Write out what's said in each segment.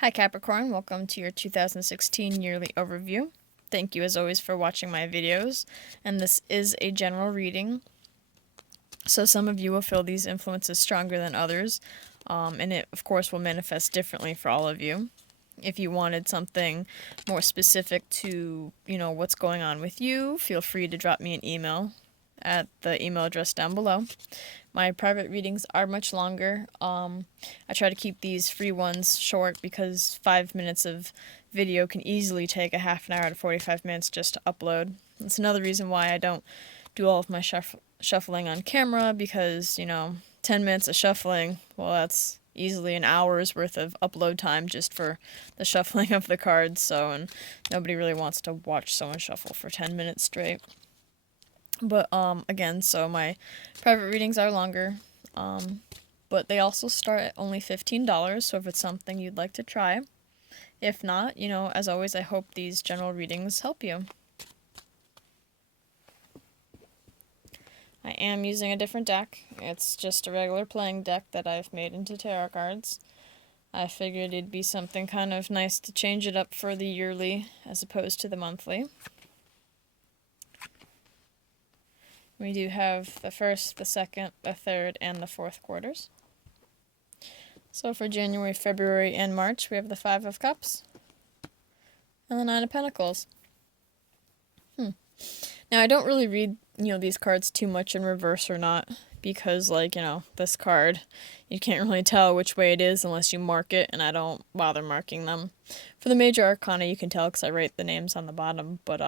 Hi Capricorn, welcome to your 2016 yearly overview. Thank you as always for watching my videos, and this is a general reading, so some of you will feel these influences stronger than others, and it of course will manifest differently for all of you. If you wanted something more specific to, what's going on with you, feel free to drop me an email at the email address down below. My private readings are much longer. I try to keep these free ones short because 5 minutes of video can easily take a half an hour to 45 minutes just to upload. That's another reason why I don't do all of my shuffling on camera because, 10 minutes of shuffling, well, that's easily an hour's worth of upload time just for the shuffling of the cards, and nobody really wants to watch someone shuffle for 10 minutes straight. But, again, so my private readings are longer, but they also start at only $15, so if it's something you'd like to try. If not, as always, I hope these general readings help you. I am using a different deck. It's just a regular playing deck that I've made into tarot cards. I figured it'd be something kind of nice to change it up for the yearly as opposed to the monthly. We do have the first, the second, the third, and the fourth quarters. So for January, February, and March, we have the Five of Cups and the Nine of Pentacles. Now, I don't really read, these cards too much in reverse or not, because, this card, you can't really tell which way it is unless you mark it, and I don't bother marking them. For the major arcana, you can tell because I write the names on the bottom, but,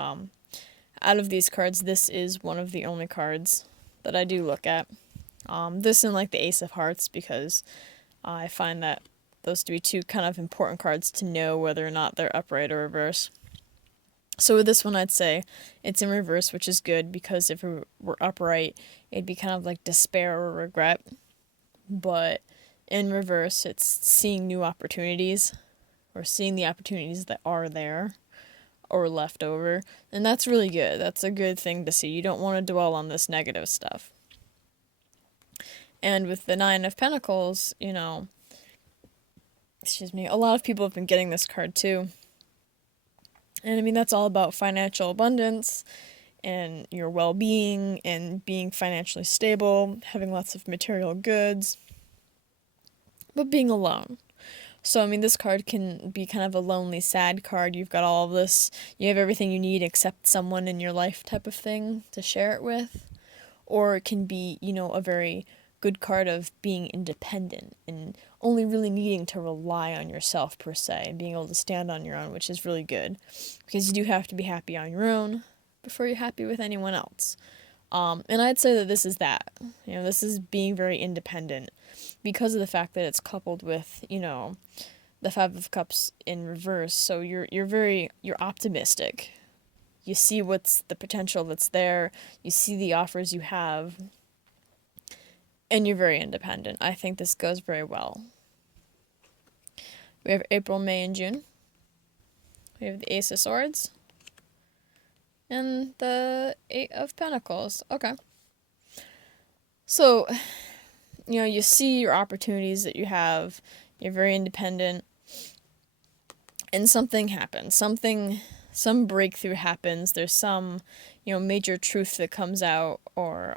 out of these cards, this is one of the only cards that I do look at. This and, the Ace of Hearts, because I find that those to be two kind of important cards to know whether or not they're upright or reverse. So with this one, I'd say it's in reverse, which is good, because if it were upright, it'd be kind of like despair or regret. But in reverse, it's seeing new opportunities, or seeing the opportunities that are there, or left over. And that's really good. That's a good thing to see. You don't want to dwell on this negative stuff. And with the Nine of Pentacles, a lot of people have been getting this card too. And that's all about financial abundance and your well-being and being financially stable, having lots of material goods, but being alone. So, this card can be kind of a lonely, sad card. You've got all of this, you have everything you need except someone in your life type of thing to share it with. Or it can be, a very good card of being independent and only really needing to rely on yourself per se and being able to stand on your own, which is really good because you do have to be happy on your own before you're happy with anyone else. And I'd say that this is that. This is being very independent because of the fact that it's coupled with, the Five of Cups in reverse. So you're optimistic. You see what's the potential that's there. You see the offers you have. And you're very independent. I think this goes very well. We have April, May, and June. We have the Ace of Swords. And the Eight of Pentacles. Okay. So, you see your opportunities that you have. You're very independent. And something happens. Some breakthrough happens. There's some, major truth that comes out, or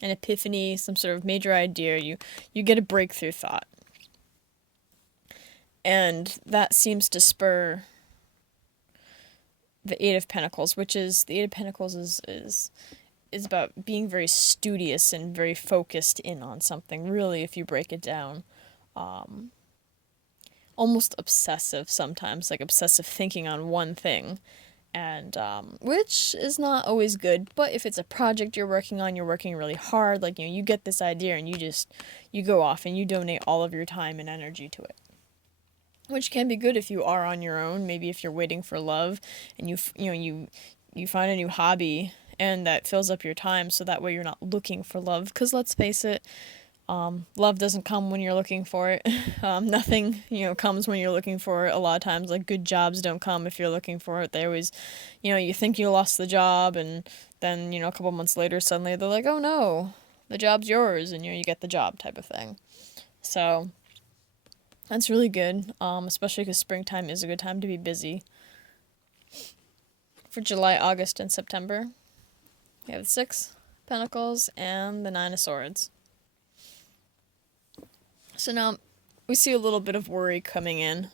an epiphany, some sort of major idea. You get a breakthrough thought. And that seems to spur the Eight of Pentacles, which is, the Eight of Pentacles is about being very studious and very focused in on something, really, if you break it down. Almost obsessive sometimes, like obsessive thinking on one thing. And, which is not always good, but if it's a project you're working on, you're working really hard, you get this idea and you go off and you donate all of your time and energy to it. Which can be good if you are on your own, maybe if you're waiting for love and you find a new hobby and that fills up your time so that way you're not looking for love, because let's face it, love doesn't come when you're looking for it. Nothing, comes when you're looking for it. A lot of times, good jobs don't come if you're looking for it. They always, you think you lost the job, and then, a couple months later, suddenly they're like, oh no, the job's yours, and, you get the job type of thing. So, That's really good, especially because springtime is a good time to be busy. For July, August, and September, we have the Six of Pentacles and the Nine of Swords. So now we see a little bit of worry coming in.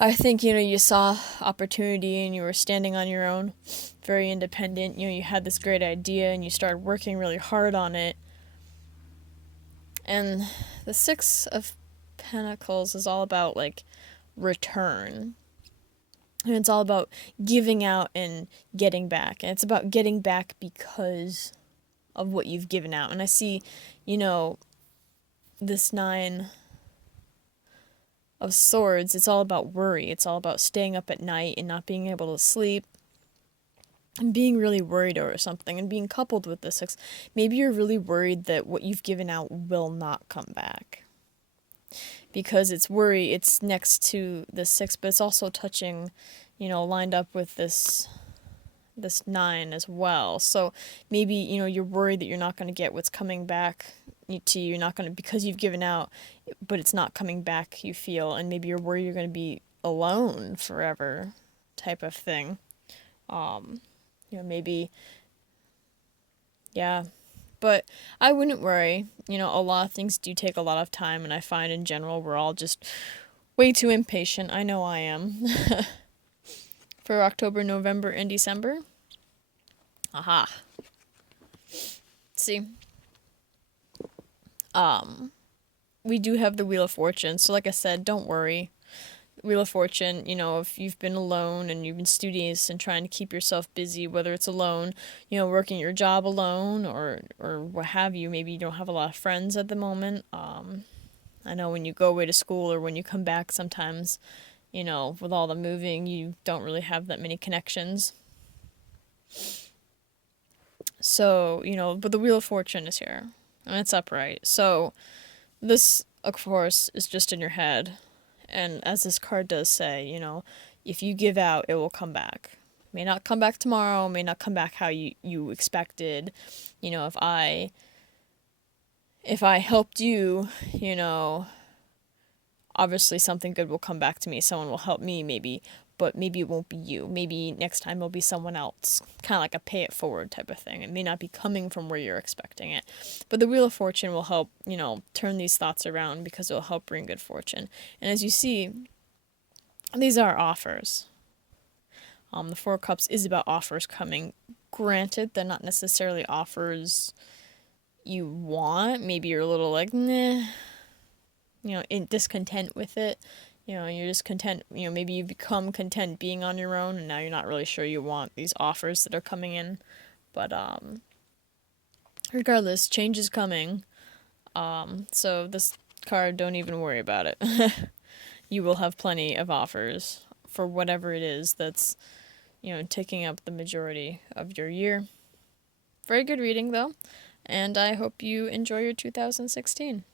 I think, you saw opportunity and you were standing on your own, very independent. You had this great idea and you started working really hard on it. And the Six of Pentacles is all about, like, return. And it's all about giving out and getting back. And it's about getting back because of what you've given out. And I see, this Nine of Swords, it's all about worry. It's all about staying up at night and not being able to sleep and being really worried over something. And being coupled with the Six, maybe you're really worried that what you've given out will not come back. Because it's worry, it's next to the Six, but it's also touching, lined up with this Nine as well. So maybe, you're worried that you're not going to get what's coming back to you. You're not going to, because you've given out, but it's not coming back, you feel. And maybe you're worried you're going to be alone forever type of thing. Maybe, yeah. But I wouldn't worry. A lot of things do take a lot of time, and I find in general we're all just way too impatient. I know I am. For October, November, and December. Aha. Let's see. We do have the Wheel of Fortune, so like I said, don't worry. Wheel of Fortune, if you've been alone and you've been studious and trying to keep yourself busy, whether it's alone, working your job alone or what have you, maybe you don't have a lot of friends at the moment. I know when you go away to school or when you come back sometimes, with all the moving, you don't really have that many connections. So, but the Wheel of Fortune is here, and it's upright. So, this, of course, is just in your head. And as this card does say, if you give out, it will come back. May not come back tomorrow, may not come back how you expected. If I helped you, obviously something good will come back to me. Someone will help me maybe, but maybe it won't be you. Maybe next time it'll be someone else. Kind of like a pay it forward type of thing. It may not be coming from where you're expecting it. But the Wheel of Fortune will help, turn these thoughts around because it will help bring good fortune. And as you see, these are offers. The Four of Cups is about offers coming. Granted, they're not necessarily offers you want. Maybe you're a little like, nah, in discontent with it. You're just content, maybe you become content being on your own, and now you're not really sure you want these offers that are coming in. But, regardless, change is coming. So this card, don't even worry about it. You will have plenty of offers for whatever it is that's, taking up the majority of your year. Very good reading, though, and I hope you enjoy your 2016.